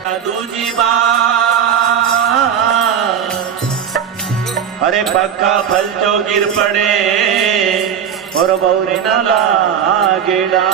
दूजी बार अरे पक्का फल जो गिर पड़े और बौरी न लागेड़ा।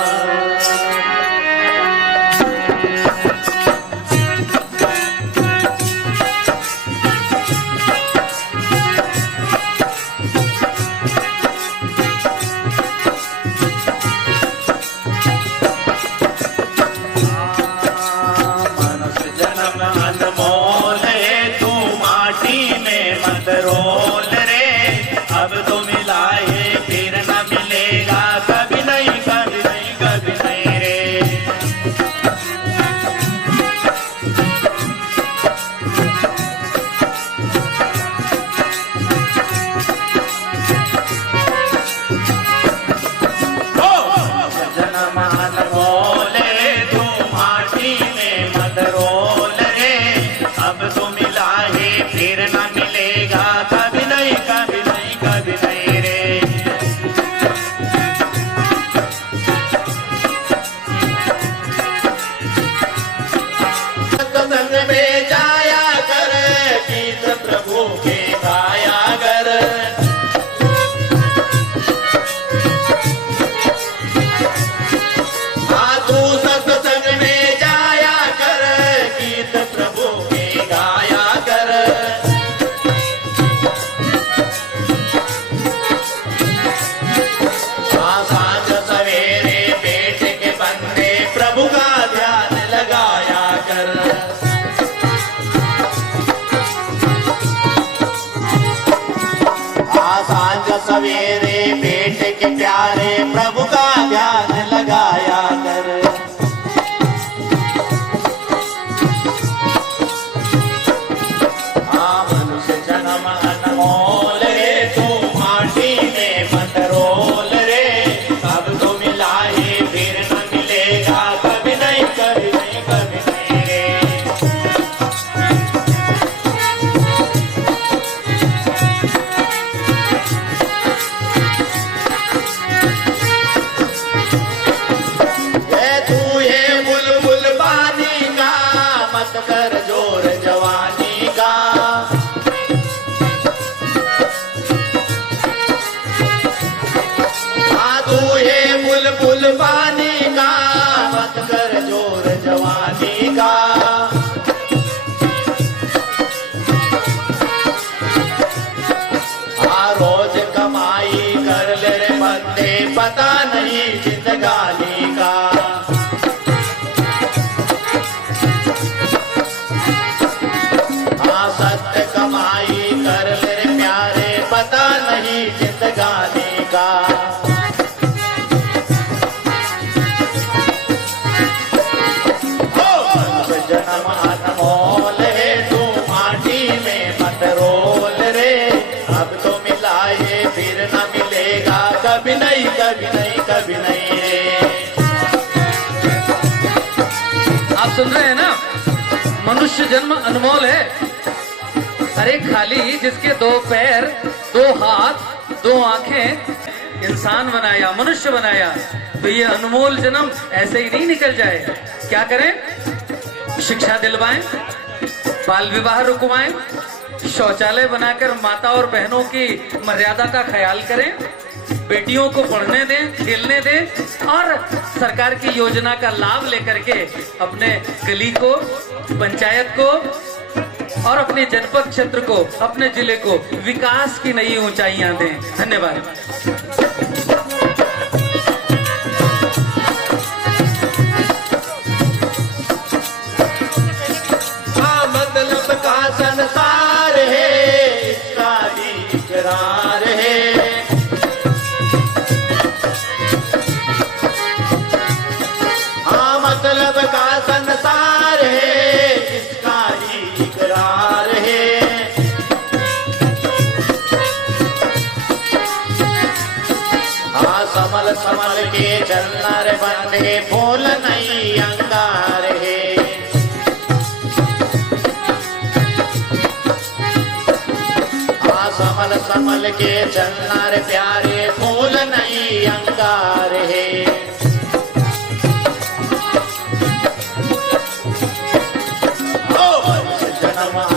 सवेरे पेट के प्यारे प्रभु का ध्यान लगाया कर। हाँ मनुष्य जन्म अनमोल रे, तू माटी में मत रोल रे। अब तो मिला है फिर न मिलेगा, कभी नहीं कभी नहीं कभी नहीं रे। कर जोर जवानी का, हाँ तू ये बुलबुल पानी का, मत कर जोर जवानी का। हाँ रोज कमाई कर ले रे बंदे, पता नहीं जिंदगानी का। सत्य कमाई कर ले प्यारे, पता नहीं जिंदगानी का। जन्म अनमोल है, तू माटी में मत रोल रे। अब तो मिला ये फिर न मिलेगा, कभी नहीं कभी नहीं कभी नहीं रे। आप सुन रहे हैं ना, मनुष्य जन्म अनमोल है। अरे खाली जिसके 2 पैर 2 हाथ 2 आंखें इंसान बनाया, मनुष्य बनाया, तो ये अनमोल जन्म ऐसे ही नहीं निकल जाए। क्या करें? शिक्षा दिलवाएं, बाल विवाह रुकवाएं, शौचालय बनाकर माता और बहनों की मर्यादा का ख्याल करें, बेटियों को पढ़ने दें, खेलने दें, और सरकार की योजना का लाभ लेकर के अपने गली को, पंचायत को और अपने जनपद क्षेत्र को, अपने जिले को विकास की नई ऊंचाइयां दें। धन्यवाद। हाँ मतलब का संसार है, इसका भी इकरार है। हाँ मतलब का संसार है, इसका भी इकरार है। हाँ संभल संभल के चलना रे बंदे, फूल नहीं अंगार है। हाँ संभल संभल के चलना रे प्यारे, फूल नहीं अंगार है। जन्म